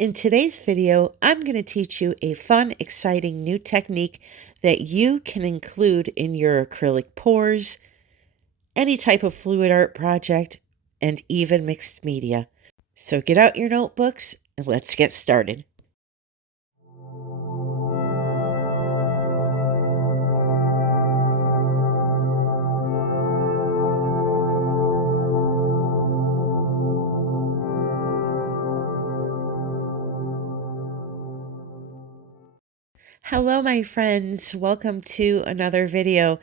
In today's video, I'm going to teach you a fun, exciting new technique that you can include in your acrylic pours, any type of fluid art project, and even mixed media. So get out your notebooks and let's get started. Hello, my friends. Welcome to another video.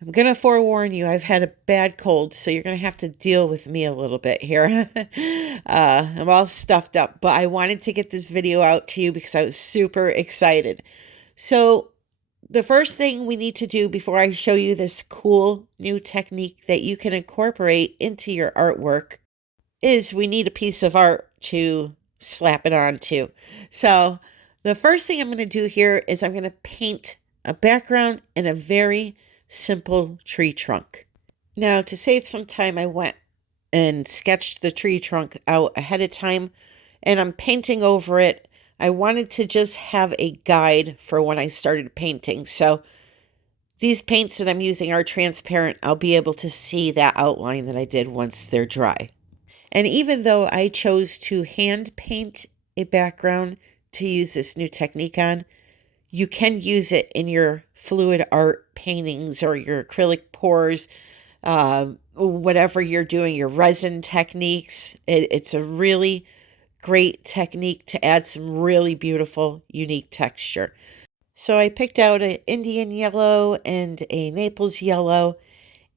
I'm going to forewarn you, I've had a bad cold, so you're going to have to deal with me a little bit here. I'm all stuffed up, but I wanted to get this video out to you because I was super excited. So the first thing we need to do before I show you this cool new technique that you can incorporate into your artwork is we need a piece of art to slap it onto. So the first thing I'm going to do here is I'm going to paint a background in a very simple tree trunk. Now, to save some time, I went and sketched the tree trunk out ahead of time, and I'm painting over it. I wanted to just have a guide for when I started painting. So these paints that I'm using are transparent. I'll be able to see that outline that I did once they're dry. And even though I chose to hand paint a background to use this new technique on, you can use it in your fluid art paintings or your acrylic pours, whatever you're doing, your resin techniques. It's a really great technique to add some really beautiful, unique texture. So I picked out an Indian yellow and a Naples yellow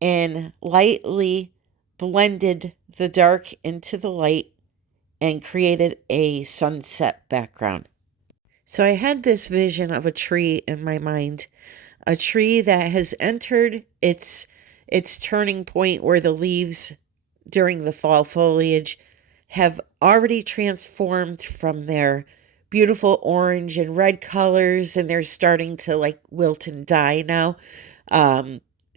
and lightly blended the dark into the light and created a sunset background. So I had this vision of a tree in my mind, a tree that has entered its turning point where the leaves during the fall foliage have already transformed from their beautiful orange and red colors, and they're starting to like wilt and die now.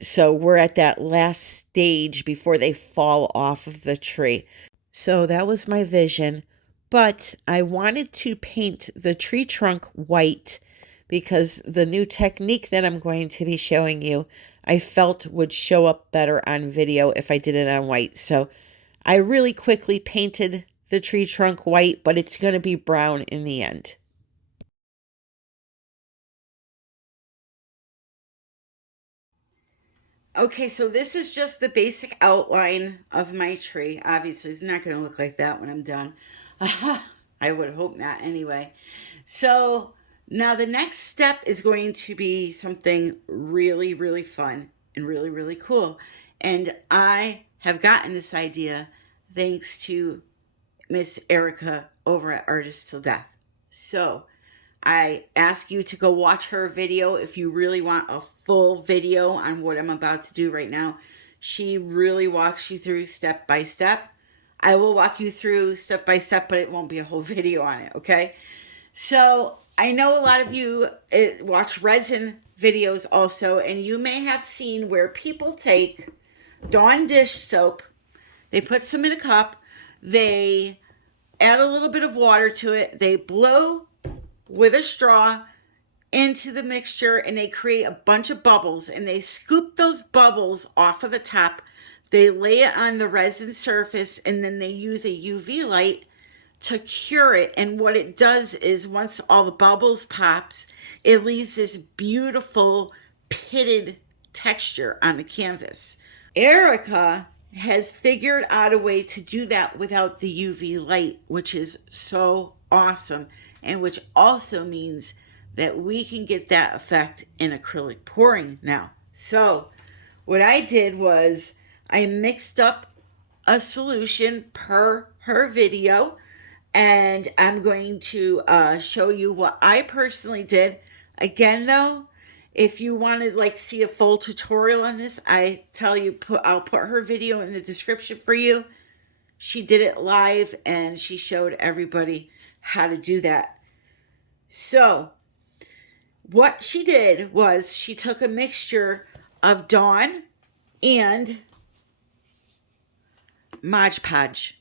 So we're at that last stage before they fall off of the tree. So that was my vision. But I wanted to paint the tree trunk white because the new technique that I'm going to be showing you, I felt would show up better on video if I did it on white. So I really quickly painted the tree trunk white, but it's going to be brown in the end. Okay, so this is just the basic outline of my tree. Obviously, it's not going to look like that when I'm done. I would hope not anyway. So now the next step is going to be something really, really fun and really, really cool. And I have gotten this idea thanks to Miss Erika over at Artist Till Death. So I ask you to go watch her video if you really want a full video on what I'm about to do right now. She really walks you through step by step. I will walk you through step by step, but it won't be a whole video on it, okay? So I know a lot of you watch resin videos also, and you may have seen where people take Dawn dish soap, they put some in a cup, they add a little bit of water to it, they blow with a straw into the mixture, and they create a bunch of bubbles, and they scoop those bubbles off of the top. They lay it on the resin surface, and then they use a UV light to cure it. And what it does is once all the bubbles pops, it leaves this beautiful pitted texture on the canvas. Erika has figured out a way to do that without the UV light, which is so awesome, and which also means that we can get that effect in acrylic pouring now. So what I did was I mixed up a solution per her video, and I'm going to show you what I personally did. Again, though, if you want to like see a full tutorial on this, I tell you, I'll put her video in the description for you. She did it live, and she showed everybody how to do that. So what she did was she took a mixture of Dawn and Mod Podge,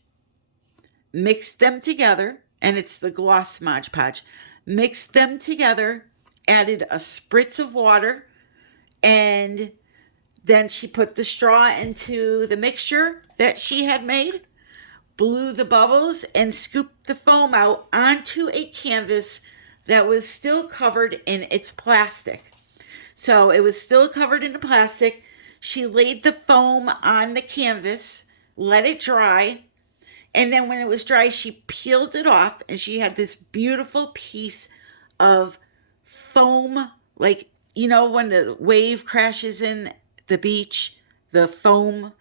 mixed them together, and it's the gloss Mod Podge. Mixed them together, added a spritz of water, and then she put the straw into the mixture that she had made, blew the bubbles, and scooped the foam out onto a canvas that was still covered in its plastic. So it was still covered in the plastic. She laid the foam on the canvas, let it dry, and then when it was dry, she peeled it off, and she had this beautiful piece of foam, like, you know, when the wave crashes in the beach, the foam.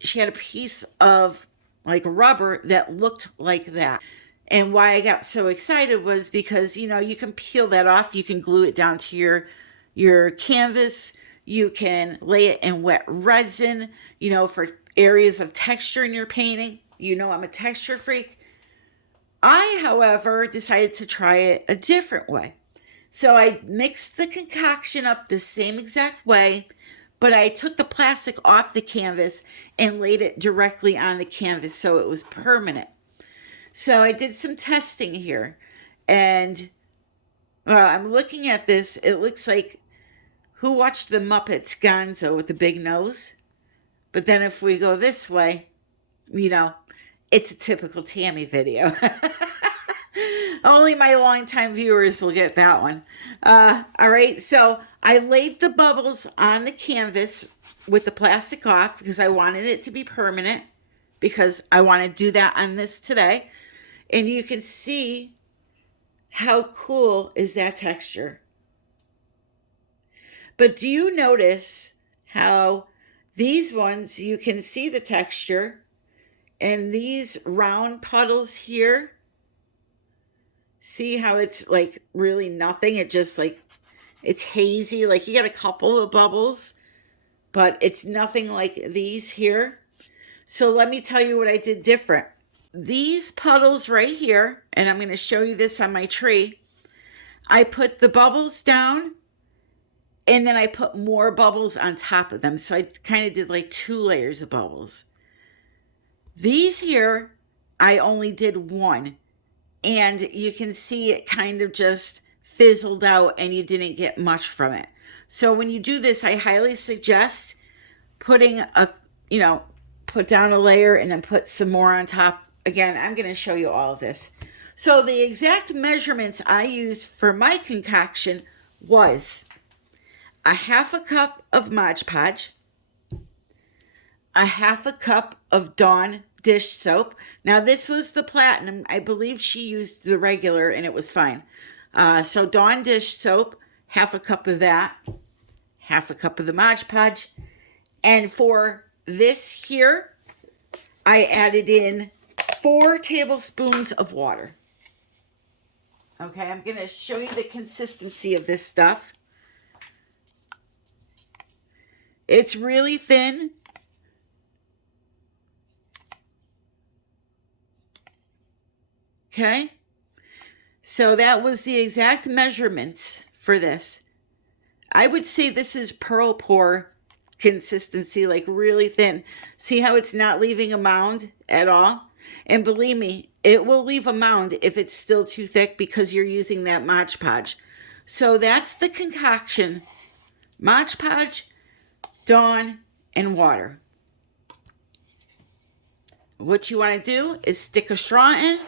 She had a piece of like rubber that looked like that. And why I got so excited was because, you know, you can peel that off. You can glue it down to your canvas. You can lay it in wet resin, you know, for areas of texture in your painting. You know, I'm a texture freak. I, however, decided to try it a different way. So I mixed the concoction up the same exact way, but I took the plastic off the canvas and laid it directly on the canvas so it was permanent. So I did some testing here, and I'm looking at this. It looks like, who watched the Muppets Gonzo with the big nose? But then if we go this way, you know, it's a typical Tammy video. Only my longtime viewers will get that one. All right, so I laid the bubbles on the canvas with the plastic off because I wanted it to be permanent, because I want to do that on this today. And you can see how cool is that texture. But do you notice how these ones, you can see the texture, and these round puddles here, see how it's like really nothing? It just like, it's hazy, like you got a couple of bubbles, but it's nothing like these here. So let me tell you what I did different. These puddles right here, and I'm going to show you this on my tree, I put the bubbles down, and then I put more bubbles on top of them. So I kind of did like 2 layers of bubbles. These here, I only did 1. And you can see it kind of just fizzled out and you didn't get much from it. So when you do this, I highly suggest putting put down a layer and then put some more on top. Again, I'm going to show you all of this. So the exact measurements I used for my concoction was a 1/2 cup of Mod Podge, a 1/2 cup of Dawn dish soap. Now this was the platinum. I believe she used the regular and it was fine. So Dawn dish soap, 1/2 cup of that, 1/2 cup of the Mod Podge. And for this here, I added in 4 tablespoons of water. Okay, I'm going to show you the consistency of this stuff. It's really thin. Okay, so that was the exact measurements for this. I would say this is pearl pour consistency, like really thin. See how it's not leaving a mound at all? And believe me, it will leave a mound if it's still too thick because you're using that Mod Podge. So that's the concoction. Mod Podge, Dawn, and water. What you want to do is stick a straw in.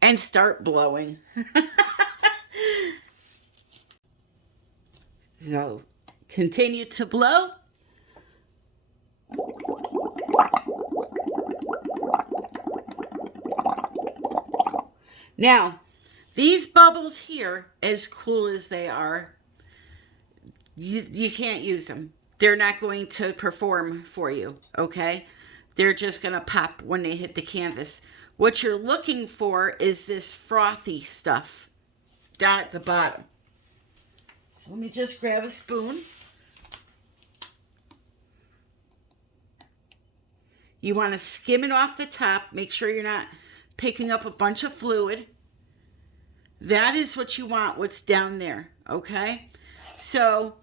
And start blowing. So continue to blow. Now, these bubbles here, as cool as they are, you can't use them. They're not going to perform for you, okay? They're just going to pop when they hit the canvas. What you're looking for is this frothy stuff down at the bottom. So let me just grab a spoon. You want to skim it off the top. Make sure you're not picking up a bunch of fluid. That is what you want, what's down there, okay? So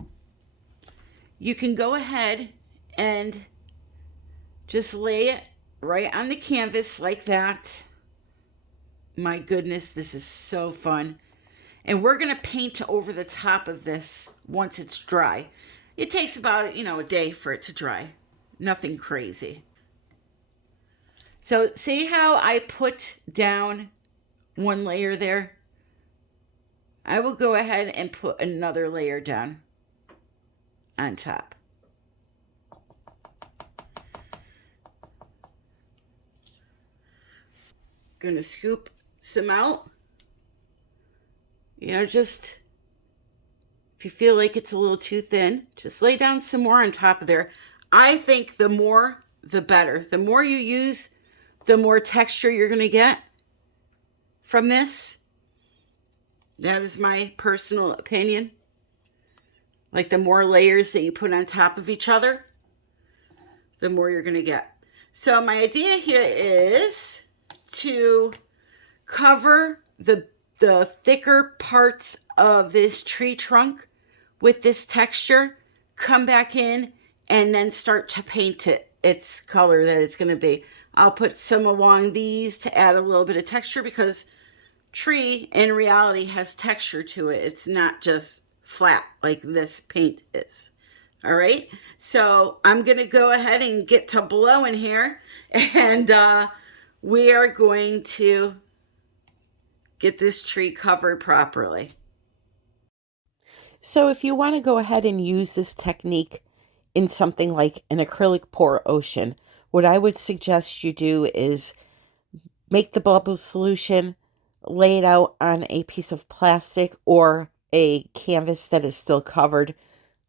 you can go ahead and just lay it right on the canvas like that. My goodness, this is so fun. And we're going to paint over the top of this once it's dry. It takes about, a day for it to dry. Nothing crazy. So see how I put down one layer there? I will go ahead and put another layer down on top. Going to scoop some out. Just if you feel like it's a little too thin, just lay down some more on top of there. I think the more, the better. The more you use, the more texture you're going to get from this. That is my personal opinion. Like the more layers that you put on top of each other, the more you're going to get. So my idea here is to cover the thicker parts of this tree trunk with this texture, come back in, and then start to paint it its color that it's going to be. I'll put some along these to add a little bit of texture, because tree in reality has texture to it. It's not just flat like this paint is. All right, so I'm going to go ahead and get to blowing here, and we are going to get this tree covered properly. So if you want to go ahead and use this technique in something like an acrylic pour ocean, what I would suggest you do is make the bubble solution, lay it out on a piece of plastic or a canvas that is still covered,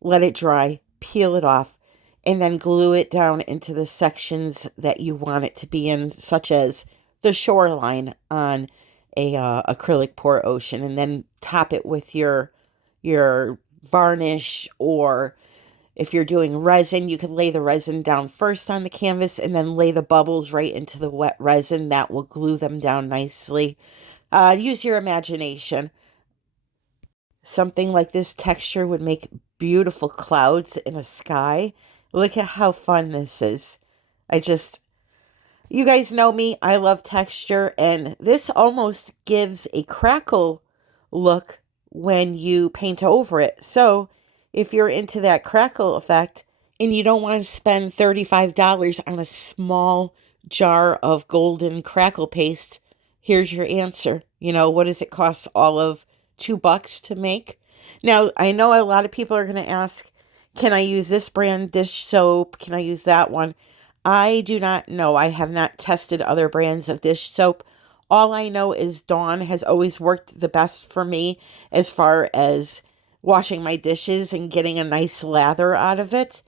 let it dry, peel it off, and then glue it down into the sections that you want it to be in, such as the shoreline on a acrylic pour ocean, and then top it with your varnish, or if you're doing resin, you could lay the resin down first on the canvas and then lay the bubbles right into the wet resin. That will glue them down nicely. Use your imagination. Something like this texture would make beautiful clouds in a sky. Look at how fun this is. You guys know me, I love texture, and this almost gives a crackle look when you paint over it. So if you're into that crackle effect and you don't want to spend $35 on a small jar of golden crackle paste, here's your answer. What does it cost? All of $2 to make? Now, I know a lot of people are going to ask, can I use this brand dish soap? Can I use that one? I do not know. I have not tested other brands of dish soap. All I know is Dawn has always worked the best for me as far as washing my dishes and getting a nice lather out of it.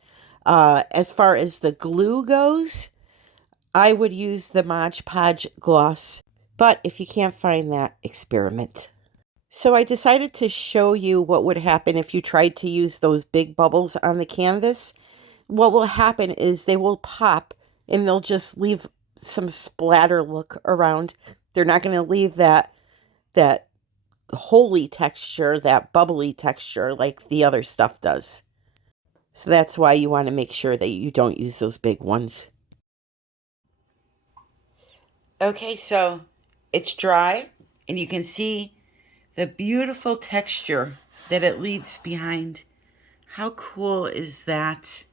As far as the glue goes, I would use the Mod Podge gloss. But if you can't find that, experiment. So I decided to show you what would happen if you tried to use those big bubbles on the canvas. What will happen is they will pop and they'll just leave some splatter look around. They're not going to leave that holy texture, that bubbly texture like the other stuff does. So that's why you want to make sure that you don't use those big ones. Okay, so it's dry and you can see the beautiful texture that it leaves behind. How cool is that?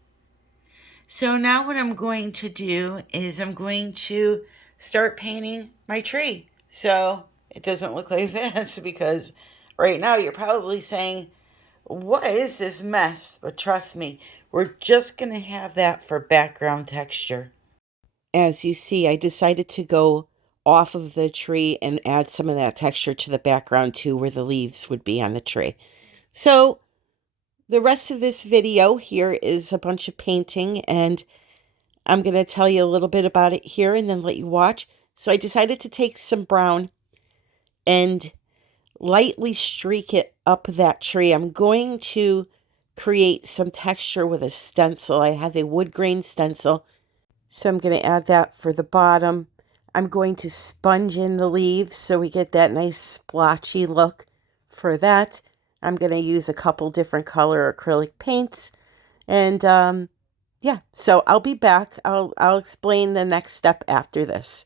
So now what I'm going to do is I'm going to start painting my tree. So it doesn't look like this, because right now you're probably saying, what is this mess? But trust me, we're just going to have that for background texture. As you see, I decided to go off of the tree and add some of that texture to the background too, where the leaves would be on the tree. So the rest of this video here is a bunch of painting, and I'm going to tell you a little bit about it here and then let you watch. So I decided to take some brown and lightly streak it up that tree. I'm going to create some texture with a stencil. I have a wood grain stencil, so I'm going to add that for the bottom. I'm going to sponge in the leaves so we get that nice splotchy look for that. I'm going to use a couple different color acrylic paints. And yeah, so I'll be back. I'll explain the next step after this.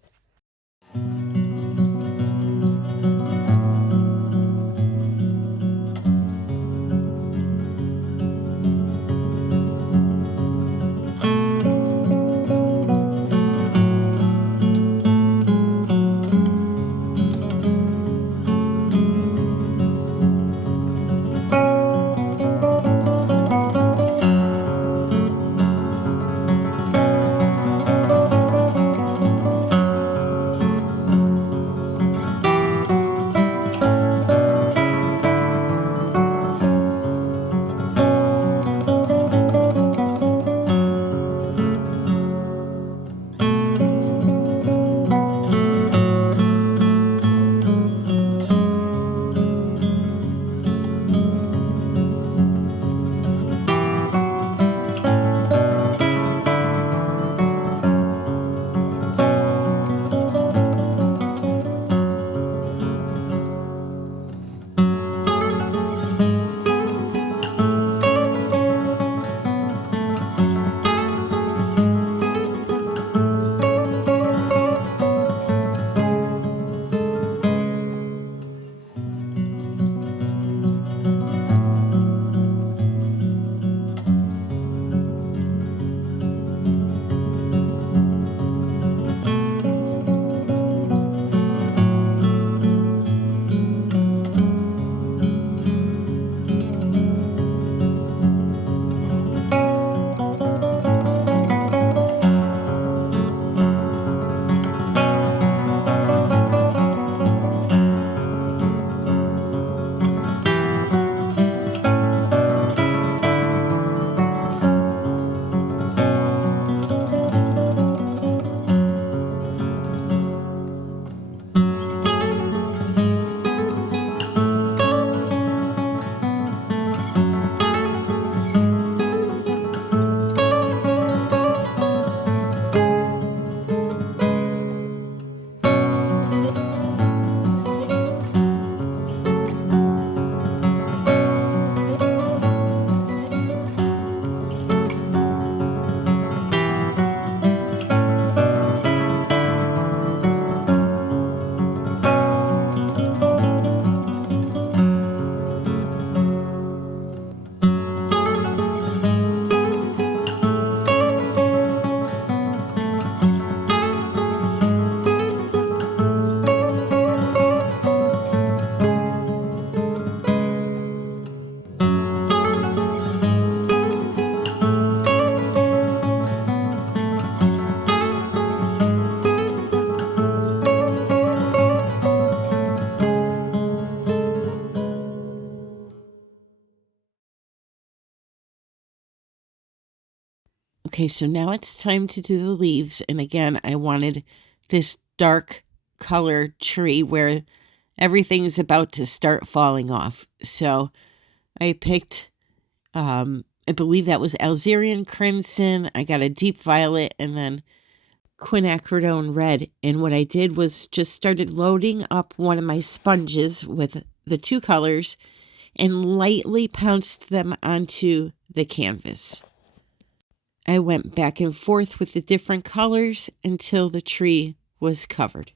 Okay, so now it's time to do the leaves. And again, I wanted this dark color tree where everything's about to start falling off. So I picked, I believe that was Algerian crimson. I got a deep violet and then quinacridone red. And what I did was just started loading up one of my sponges with the two colors and lightly pounced them onto the canvas. I went back and forth with the different colors until the tree was covered.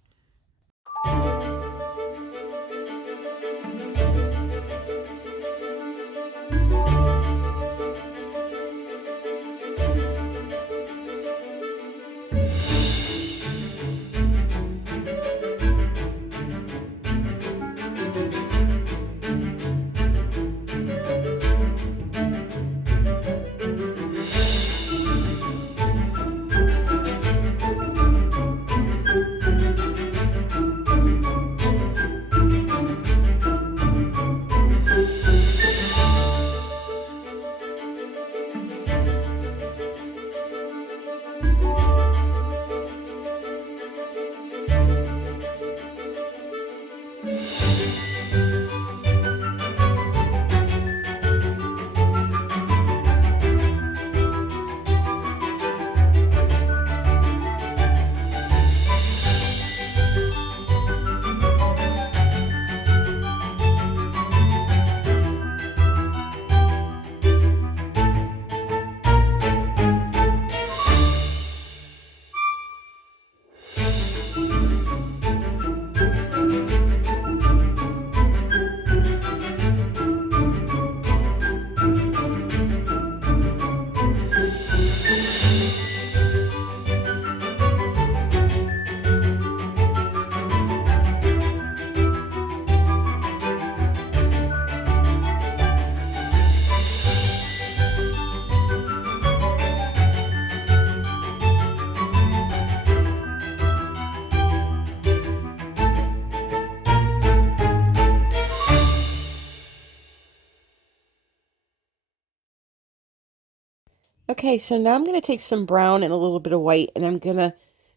Okay, so now I'm going to take some brown and a little bit of white, and I'm going to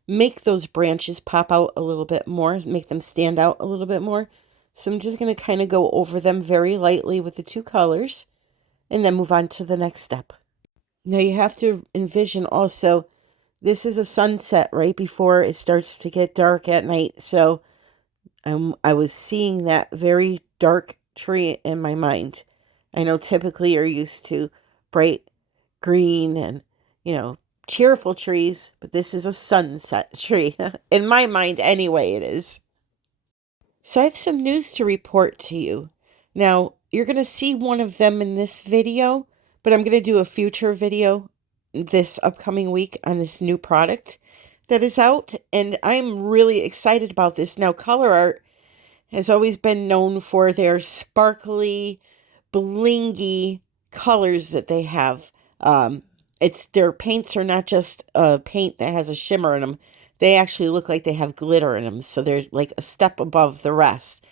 make those branches pop out a little bit more, make them stand out a little bit more. So I'm just going to kind of go over them very lightly with the two colors and then move on to the next step. Now you have to envision also, this is a sunset right before it starts to get dark at night. So I was seeing that very dark tree in my mind. I know typically you're used to bright green and, cheerful trees, but this is a sunset tree. In my mind, anyway, it is. So I have some news to report to you. Now, you're going to see one of them in this video, but I'm going to do a future video this upcoming week on this new product that is out, and I'm really excited about this. Now, COLOURARTE has always been known for their sparkly, blingy colors that they have. It's their paints are not just a paint that has a shimmer in them. They actually look like they have glitter in them, so they're like a step above the rest.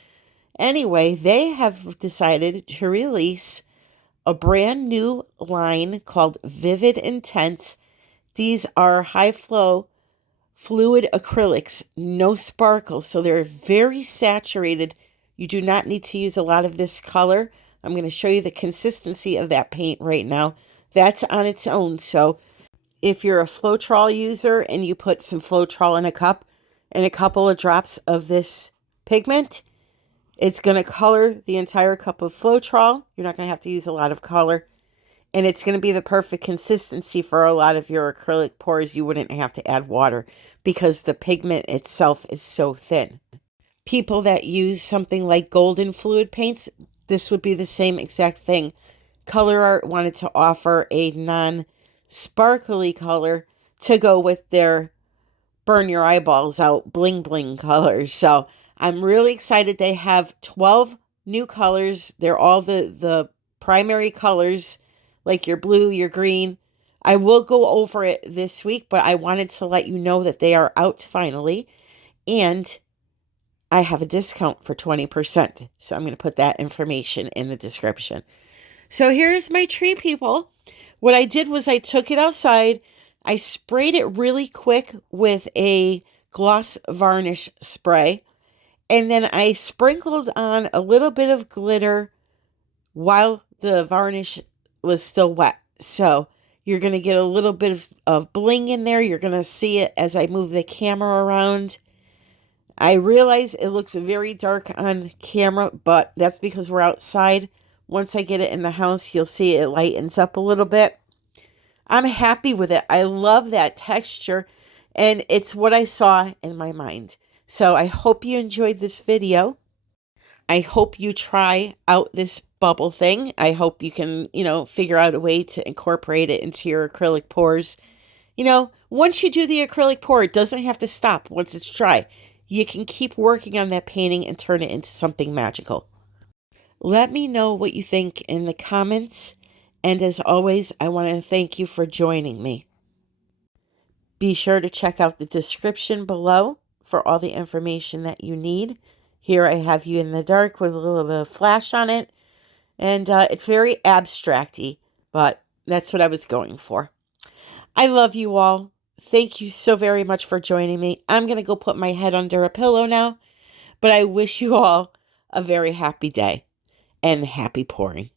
Anyway, they have decided to release a brand new line called Vivid Intense. These are high flow fluid acrylics, no sparkles, so they're very saturated. You do not need to use a lot of this color. I'm going to show you the consistency of that paint right now. That's on its own. So if you're a Floetrol user and you put some Floetrol in a cup and a couple of drops of this pigment, it's going to color the entire cup of Floetrol. You're not going to have to use a lot of color. And it's going to be the perfect consistency for a lot of your acrylic pours. You wouldn't have to add water because the pigment itself is so thin. People that use something like golden fluid paints, this would be the same exact thing. COLOURARTE wanted to offer a non-sparkly color to go with their burn your eyeballs out bling bling colors. So I'm really excited. They have 12 new colors. They're all the primary colors, like your blue, your green. I will go over it this week, but I wanted to let you know that they are out finally. And I have a discount for 20%. So I'm going to put that information in the description. So here's my tree, people. What I did was I took it outside. I sprayed it really quick with a gloss varnish spray. And then I sprinkled on a little bit of glitter while the varnish was still wet. So you're going to get a little bit of bling in there. You're going to see it as I move the camera around. I realize it looks very dark on camera, but that's because we're outside. Once I get it in the house, you'll see it lightens up a little bit. I'm happy with it. I love that texture, and it's what I saw in my mind. So I hope you enjoyed this video. I hope you try out this bubble thing. I hope you can, figure out a way to incorporate it into your acrylic pours. Once you do the acrylic pour, it doesn't have to stop once it's dry. You can keep working on that painting and turn it into something magical. Let me know what you think in the comments. And as always, I want to thank you for joining me. Be sure to check out the description below for all the information that you need. Here I have you in the dark with a little bit of flash on it. And it's very abstract-y, but that's what I was going for. I love you all. Thank you so very much for joining me. I'm going to go put my head under a pillow now, but I wish you all a very happy day and happy pouring.